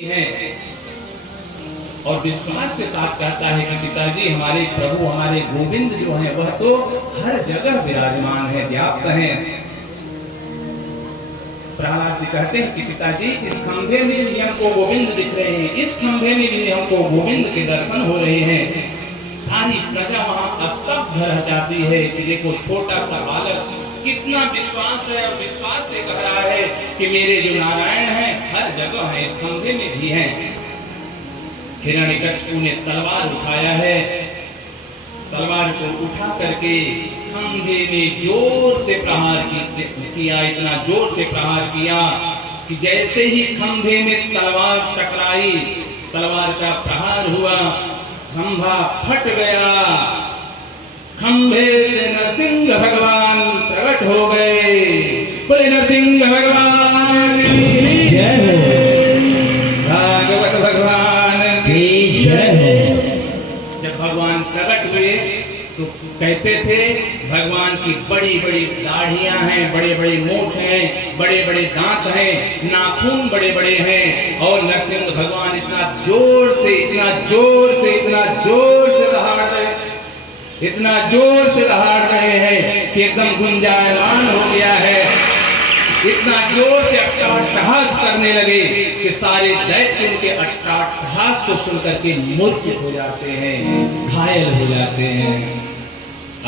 है और विश्वास के साथ कहता है कि पिताजी हमारे प्रभु हमारे गोविंद जो हैं वह तो हर जगह विराजमान है, व्याप्त हैं। प्रहलाद जी कहते हैं कि पिताजी इस खंभे में भी हमको गोविंद दिख रहे हैं, इस खंभे में भी हमको गोविंद के दर्शन हो रहे हैं। सारी प्रजा वहां स्तब्ध रह जाती है कि देखो छोटा सा बालक कितना विश्वास है और विश्वास से कह रहा है कि मेरे जो नारायण हैं हर जगह है, इस खंभे में भी हैं। हिरण्यकशिपु ने तलवार उठाया है, तलवार को उठा करके खंभे में जोर से प्रहार किया, इतना जोर से प्रहार किया कि जैसे ही खंभे में तलवार टकराई, तलवार का प्रहार हुआ, खंभा फट गया। खंभे से नरसिंह भगवान प्रकट हो गए। बोले नरसिंह भगवान की जय हो, भागवत भगवान की जय हो। जब भगवान प्रकट हुए तो कहते थे भगवान की बड़ी बड़ी दाढ़ियां हैं, बड़े बड़े मूंछ हैं, बड़े बड़े दांत हैं, नाखून बड़े बड़े हैं और नरसिंह भगवान इतना जोर से इतना जोर से इतना जोर से दहाड़ रहे, इतना जोर से दहाड़ रहे हैं कि एकदम गुंजायमान हो गया है। इतना जोर से अट्टहास करने लगे कि सारे दैत्य उनके अट्टहास को सुनकर के मूर्छित हो जाते हैं, घायल हो जाते हैं।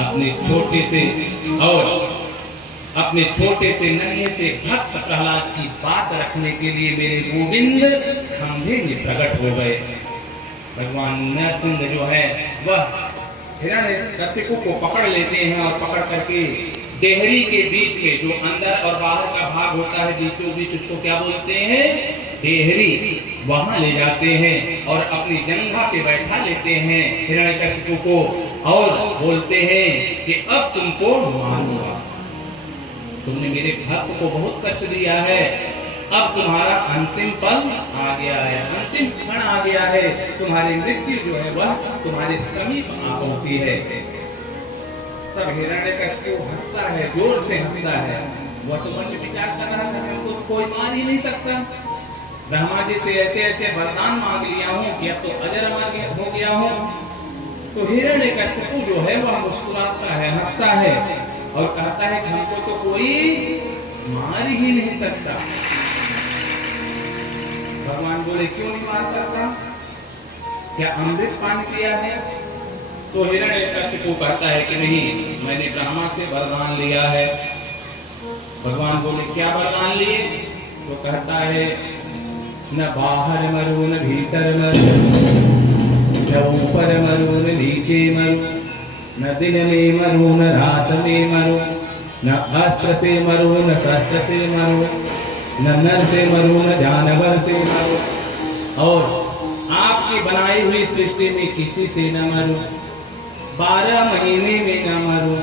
अपने छोटे से नन्हे से भक्त प्रहलाद की बात रखने के लिए मेरे गोविंद खंभे में प्रकट हो गए। भगवान नरसिंह जो है वह हिरण्यकशिपु को पकड़ लेते हैं और पकड़ करके देहरी के बीच में जो अंदर और बाहर का भाग होता है बीचों बीच, उसको क्या बोलते हैं, देहरी, वहां ले जाते हैं और अपनी जंघा पे बैठा लेते हैं हिरण्यकशिपु को और बोलते हैं कि अब तुमको मारूंगा, तुमने मेरे भक्त को बहुत कष्ट दिया है, अब तुम्हारा अंतिम पल आ गया है, अंतिम क्षण आ गया है, तुम्हारी मृत्यु जो है वह तुम्हारे समीप आ पहुंची है। तब हिरण्यकशिपु हंसता है, जोर से हंसता है। वह तो मन में विचार कर रहा था हमको कोई मार ही नहीं सकता, ब्रह्मा जी से ऐसे ऐसे वरदान मांग लिया हूँ कि अब तो अजर हो गया हूँ। तो हिरण्यकशिपु जो है वह मुस्कुराता है, हंसता है और कहता है कि हमको तो कोई मार ही नहीं सकता। भगवान बोले क्यों नहीं मार सकता, क्या अमृत पान किया है? तो हिरण्यकशिपु कहता है कि नहीं, मैंने ब्रह्मा से वरदान लिया है। भगवान बोले क्या वरदान लिए? तो कहता है न बाहर मरू न भीतर मरू, न ऊपर मरू न नीचे मरू, न दिन में मरू न रात में मरू, न अस्त्र से मरू न शस्त्र से मरू, न नर से मरू न जानवर से मरू, और आपकी बनाई हुई सृष्टि में किसी से न मरू, 12 महीने में न मरू।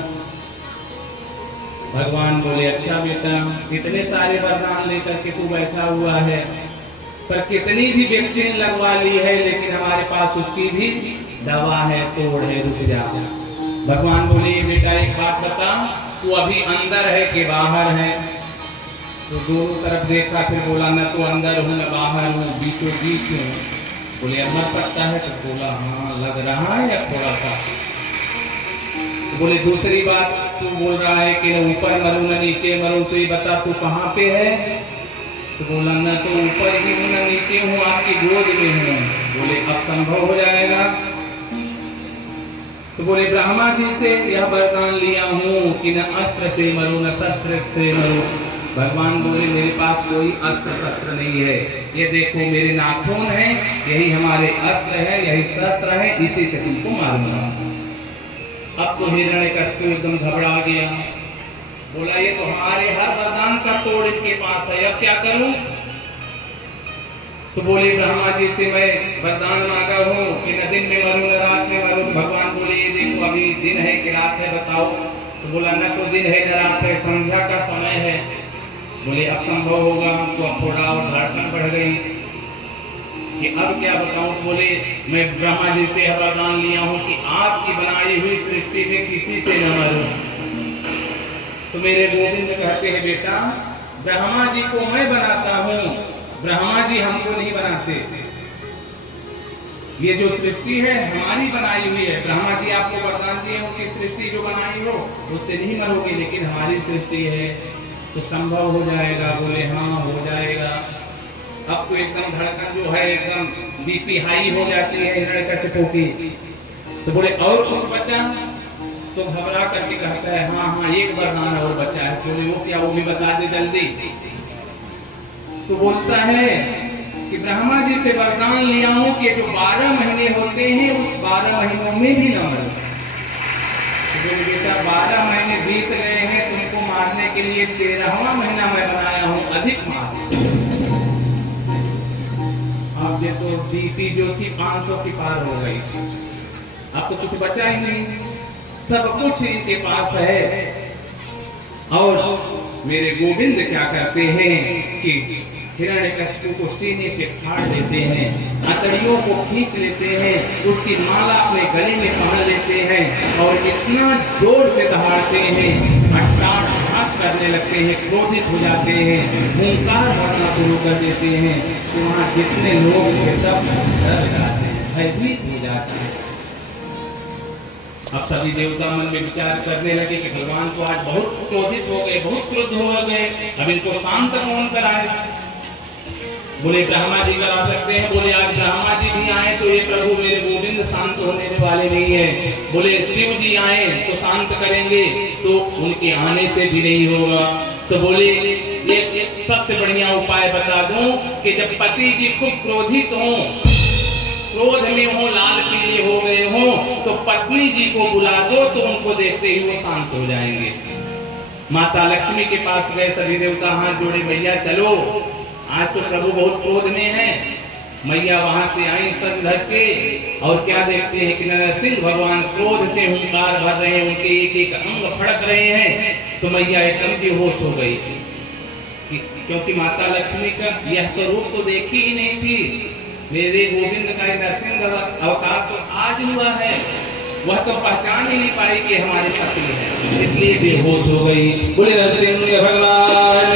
भगवान बोले अच्छा बेटा, इतने सारे वरदान लेकर के तू बैठा हुआ है, पर कितनी भी वैक्सीन लगवा ली है लेकिन हमारे पास उसकी भी दवा है, तोड़ है, रुक जा। भगवान बोले बेटा एक बात बता, तू अभी अंदर है कि बाहर है? तो दोनों तरफ देखा, फिर बोला मैं तो अंदर हूँ न बाहर हूँ, बीचों बीच हूँ। बोले अंदर पड़ता है? तो बोला हाँ लग रहा है या थोड़ा सा। तो बोले दूसरी बात, तू बोल रहा है कि न ऊपर मरूं न नीचे मरूं, तो ये बता तू कहाँ पे है? तो बोला मैं तो ऊपर ही हूँ न नीचे हूँ, आपकी गोद में हूँ। बोले अब संभव हो जाएगा? तो बोले ब्रह्मा जी से यह वरदान लिया हूँ कि न अस्त्र से मरूं न शस्त्र से मरूं। भगवान बोले मेरे पास कोई अस्त्र शस्त्र नहीं है, ये देखो मेरे नाखून हैं, यही हमारे अस्त्र है, यही शस्त्र है, इसी से तुमको मारूंगा। अब तो हिरण्यकशिपु एकदम घबरा गया, बोला ये तो हमारे हर वरदान का तोड़ इसके पास है, अब क्या करूं? तो बोले ब्रह्मा जी से मैं वरदान मांगा हूँ कि न दिन में मरूं न रात में मरूं। भगवान बोले ये देखो अभी दिन है कि रात है बताओ? तो बोला न तो दिन है न रात है, संध्या का समय है। बोले अब संभव होगा? तो अब थोड़ा और धड़कन बढ़ गई कि अब क्या बताऊं? बोले मैं ब्रह्मा जी से वरदान लिया हूं कि आपकी बनाई हुई सृष्टि में किसी से न मरूं। तो मेरे गोविंद कहते हैं बेटा ब्रह्मा जी को मैं बनाता हूं ब्रह्मा जी हमको नहीं बनाते, ये जो सृष्टि है हमारी बनाई हुई है। ब्रह्मा जी आपको वरदान दिए हो कि सृष्टि जो बनाई हो उससे नहीं मरोगे, लेकिन हमारी सृष्टि है तो संभव हो जाएगा। बोले हाँ हो जाएगा। अब तो एकदम धड़कन जो है एकदम बीपी हाई हो जाती है हिरण्यकश्यप की। तो बोले और कुछ बचा? तो घबरा करके कहता है हाँ हाँ एक वरदान और बचा है। बोले वो क्या? वो भी बता दे जल्दी। तो बोलता है कि ब्रह्मा जी से वरदान लिया हूं कि जो 12 महीने होते हैं उस 12 महीनों में भी न मरो। तो बोले बेटा 12 महीने बीत गए हैं, तुमको मारने के लिए 13वां महीना मैं बनाया हूं, अधिक मार। अब ये तो बीती जो थी 500 की पार हो गई, अब तो कुछ बचा ही नहीं, सब कुछ इनके पास है। और मेरे गोविंद क्या करते हैं कि हिरण्यकश्यप को सीने से फाड़ लेते हैं, अतड़ियों को खींच लेते हैं, उसकी माला अपने गले में पहन लेते हैं और इतना जोर से दहाड़ते हैं, अट्टहास करने लगते हैं, क्रोधित हो जाते हैं, हुंकार भरना शुरू कर देते हैं। तो वहां जितने लोग थे सब डर जाते हैं, भयभीत हो जाते हैं। अब सभी देवता मन में विचार करने लगे कि भगवान तो आज बहुत क्रोधित हो गए, बहुत क्रुद्ध हो गए, अब इनको शांत कौन कराए? बोले ब्रह्मा जी करा सकते हैं। बोले आज ब्रह्मा जी भी आए तो ये प्रभु मेरे गोविंद शांत होने वाले नहीं है। बोले शिव जी आए तो शांत करेंगे, तो उनके आने से भी नहीं होगा। तो बोले एक सबसे बढ़िया उपाय बता दूं कि जब पति जी खूब क्रोधित हों, क्रोध में हो, लाल पीले हो गए हो, तो पत्नी जी को बुला दो, तो उनको देखते ही वो शांत हो जाएंगे। माता लक्ष्मी के पास गए सभी देवता, हाथ जोड़े, मैया चलो, आज तो प्रभु बहुत क्रोध में है। मैया वहां से आई सज धज के, और क्या देखते हैं कि नरसिंह भगवान क्रोध से हुंकार भर रहे हैं, उनके एक एक अंग फड़क रहे हैं। तो मैया एकदम बेहोश हो गई, क्योंकि माता लक्ष्मी का यह तो रूप तो देखी ही नहीं थी। मेरे गोविंद का नरसिंह अवतार तो आज हुआ है, वह तो पहचान ही नहीं पाई कि हमारे पति है, इसलिए बेहोश हो गई। बोले नरसिंह भगवान